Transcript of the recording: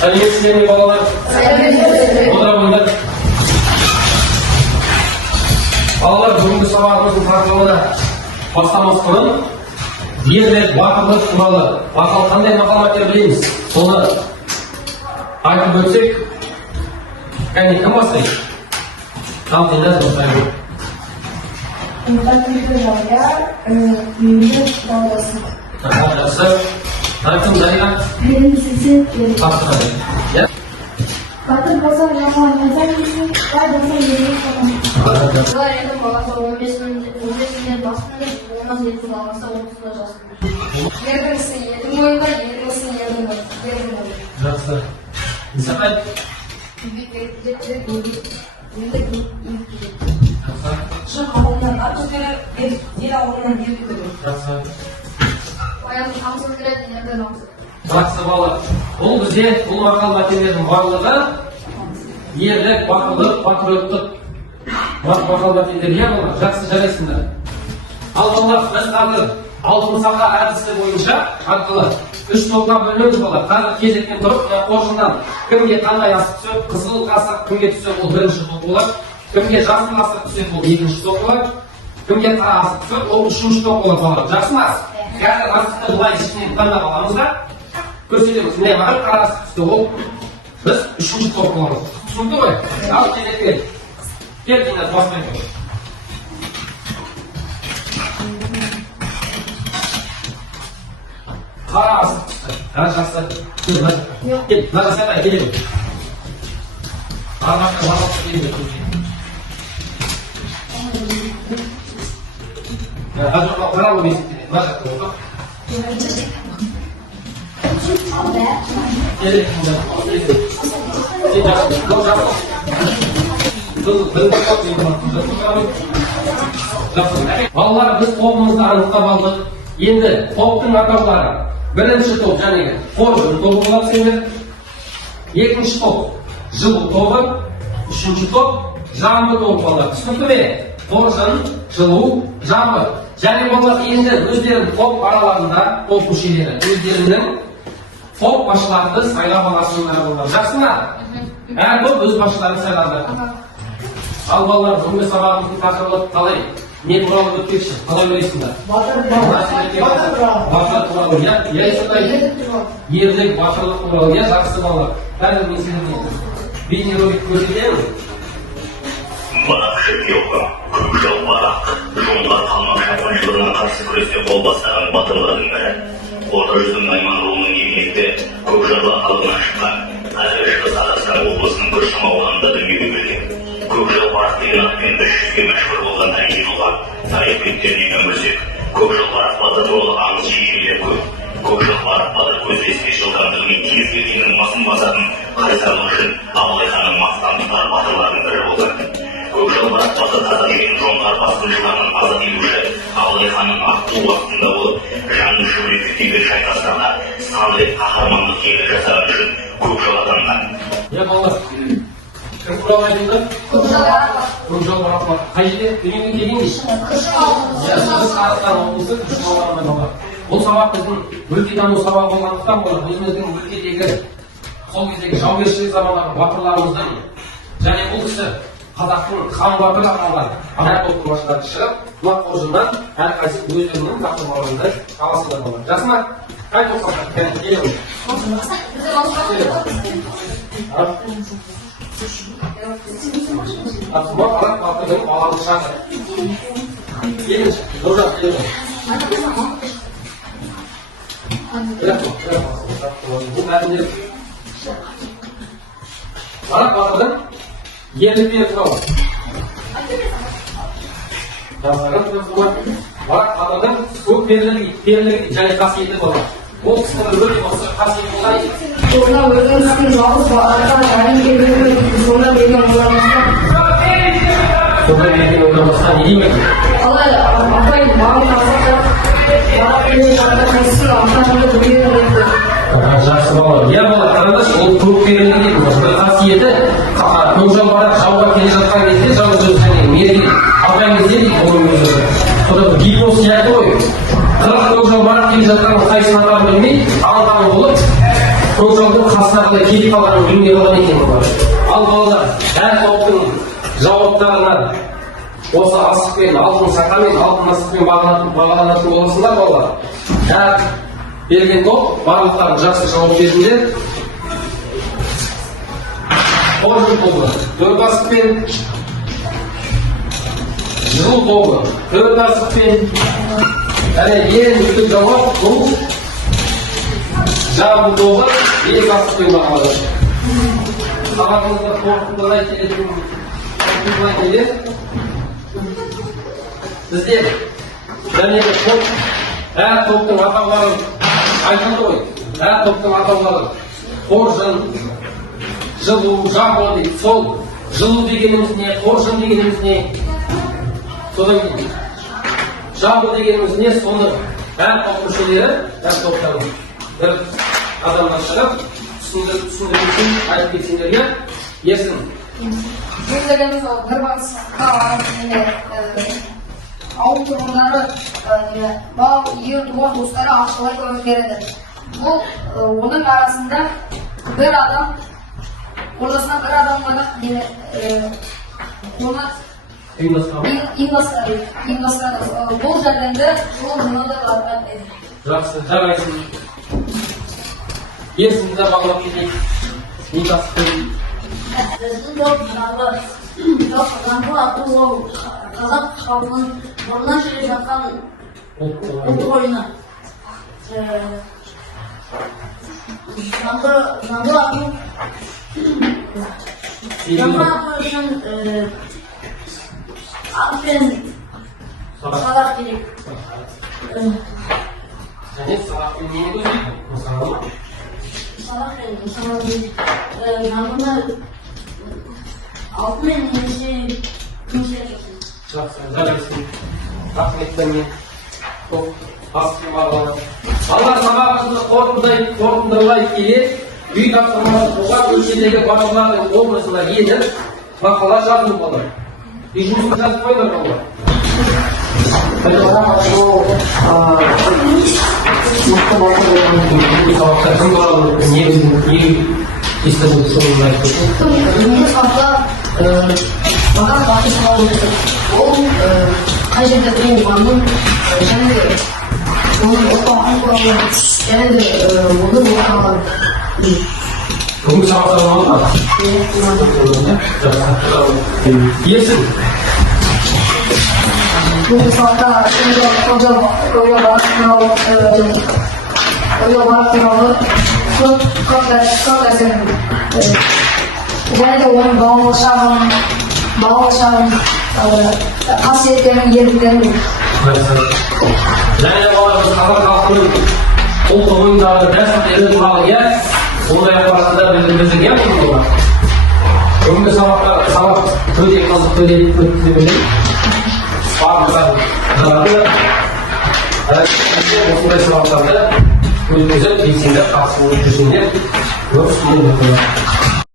Сәлеметсіздер ме балалар? Отыра қойыңдар. Балалар, бүгінгі сабағымыздың тақырыбына бастамас бұрын ерлік, батырлық туралы мақал қандай мақал матер білеміз? Соны айтып өтсек, кәне кім бастайды? Талтайда достар. Жақсы. Айтым Зарина. Батыр болса жаман назар дейсің, бай болса ерлік қылмайды. Олар енді баласы 15-інде басында, 10-дан жетіп алғанса 30-да жасында. Ердің ердің ойында, ердің ойында. Жақсы. Несақай? Шық ауылынан ат көтеріп, ел ауылынан ел көтеріп. Жақсы. Баяғы қамсыз келеді, ердің қамсыз. Жақсы балалар. Бұл бізде бұл мақал мәтелдердің барлығы ерлік, батырлық, патриоттық мақал мәтелдер. Иә балалар, жақсы жарайсыңдар. Ал балалар, біз қазір алтын сақа әдісі бойынша арқылы 3 топқа бөлеміз балалар. Қазір кезектен тұрып, қоржыннан кімге қандай асық түсіп, қызыл асық кімге түссе ол бірінші топ болады. Кімге жасыл асық түссе ол екінші топ болады. Кімге қара асық түссе ол үшінші топ болады балалар. Жақсы ма? Қазір асықты былай ішінен таңдап аламыз да көрсетеміз. Міне барып қара асық түсті ол біз үшінші топ боламыз. Түсінді ғой? Ал кезекке кел дейін бастаймыз. Қара асық түсті. Жақсы. Кел, мына жасай келемін. Армаққа бармаққа келемін. Қазір қара болып есептеледі. Мына жақта болды. Балалар, біз тобымызды анықтап алдық. Енді топтың атаулары. Бірінші топ жаңағы қоржын тобы болады сендер. Екінші топ жылу тобы. Үшінші топ жамбы тобы болады. Түсінікті ме? Қоржын, жылу, жамбы. Және балалар енді өздерінің топ араларында, топ мүшелері өздерінің топ басшыларды сайлап аласыңдар балалар. Жақсы ма? Әр топ өз басшыларын сайлады. Ал балалар, бүгінгі сабағымыздың тақырыбы қалай? Не туралы өтпекші? Қалай ойлайсыңдар? Батыр туралы. Ерлік, батырлық туралы. Жақсы балалар. Қазір мен сіздерге бейнеролик көрсетемін. Барақ шіркеуі, көкжал барақ, жонға қалмақ шапқыншылығына қарсы күресте қол бастаған батырлардың бірі. Орта жүздің Найман руының еңбекте көкжарлы алдынан шыққан, қазір шығыс Қазақстан облысының Күршім ауданында дүниеге келген. Көкжал барақ деген атпен 300-ге мәшһүр болған тарихи тұлға. Тарих беттеріне үңілсек, көкжал барақ батыр туралы аңыз шежірелер көп. Көкжал барақ батыр көздеспес жылдамдығымен кез келгеннің басын басатын қайсарлық үшін Абылай ханның мақтан тұтар батырлардың бірі болған. Көкжал барақ батыр қазақ елінің жоңғар басқыншыларынан азат етуші Абылай ханның ақ ту уақытында болып, жанды шүберектегі шайқастарда сан рет қаһармандық ерлік жасаған үшін көкжал атанған. Балалар, кім туралы айтыңдар? Көкжал барақ бар. Қай жерде дүниеге келген дейсіз? Біз Қазақстан облысы Күршім ауданында балалар. Бұл сабақ біздің өлкетану сабағы болғандықтан болар. Өзіміздің өлкедегі сол кездегі жаугершілік замандағы батырларымыздан және бұл кісі қазақтың хан батыры атанған ана топтың басшылары шығып, мына қоржыннан әрқайсысы өздерінің тапсырмаларында аласыңдар балалар. Жақсы ма? Қай топқа келеміз? Тапсырма қарап батырдың баланы шақыр. Келіңіз, Нұржан, келіңіз. Бұл мәтіндер Барақ батырдың ерліктері туралы. Барақ батырдың көп перлігі және қасиеті болады. Ол кісінің өте осы қасиеті болады. Сонда өзіңіздің жалғыз балаларға жайын келгенде, сонда берген ойламасқа. Сонда берген ойламасқа не деймін? Алай, апай, маған тасақта, барақ келе жатқансын, ақтанымды білген өтті. Жақсы балалар. Иә балалар, қараңдаршы, ол көп перлігі дейді. Қасиеті, көкжал барақ жауға келе жатқан кезде, жау жүрсәне, мерген, апайыңыз не дейді оның өзі? Сода гипноз сияқты ғой. 40 көкжал барақ келе жатқан қайсысын атап білмей, аңғаны болып, көкжалдың қасарында келіп қалғанын білмей қалған екен олар. Ал балалар, әр топтың жауаптарына осы асықпен, алтын сақамен, алтын асықпен бағаланатын боласыңдар балалар. Әр берген топ барлықтары жақсы жауап бердіңдер. Қоржын тобы, 4 асықпен, жылу тобы, 4 асықпен, және ең үздік жауап бұл жабу тобы 2 асықпен бағаланады. Сабағымызда қорытындылай келеді. Біздер және топ, әр топтың атауларын айтылды ғой. Әр топтың атаулары қоржын, жылу, жабу дейді. Сол жылу дегеніміз не, қоржын дегеніміз не? Содан кейін жабу дегеніміз не? Соны әр топ мүшелері, әр топтардың бір адамдар шығып, түсіндіріп айтып кетсеңдерге ерсін. Бұл дегеніміз ол бір бағысқа ауыл тұрғындары егер туған туыстары ақшалай көмек береді. Бұл оның арасында бір адам ортасына бір адам ғана оны ұйымдастырады. Бұл жәрдемді бұл журналда атайды. Жақсы, жарайсың. Ерсінді де бағалап кетейік. Никаспен. Біздің жаңғы аты ол қазақ халқының бұрыннан келе жатқан ұлттық ойыны. Жаңғы аты үшін ат пен садақ керек. Және садақпен не көздейді? Мысалы? Садақ пен жаңғыны алтын мен немесе күміспен жасайды. Жақсы, жарайсың. Рахметтен мен топ асықпен бағаланады. Алар сабағымызды қорытындылай келе, үй тапсырмасы болған өлшедегі басшылардың образына еніп, мақала жазу болды. Үй жұмысын жазып қойдыр болар. Сабақта кім туралы не есті болды соны айтып кетті. Бүгінгі сабақта маған басты сұрау өтті. Ол қай жерде туылғанын және де оның ұрпағын туралы және де оның ұрпағын. Бүгінгі сабақта болған ба? Ерсін. Бүгінгі сабақта Öyle baktığımda çok dersin. Yani de onun bağlaşan hasiyetlerin yerliklerini. Yani de bazı sabah halkının o oyunlarda dersleri turалы ya, onu yaparlar bizim yapmıyor mu? Bugünkü sabah öyle kazık öyle var mı? Осындай сабақтарда өзіңізді белсенді қатысып жүрсеңдер, көп студент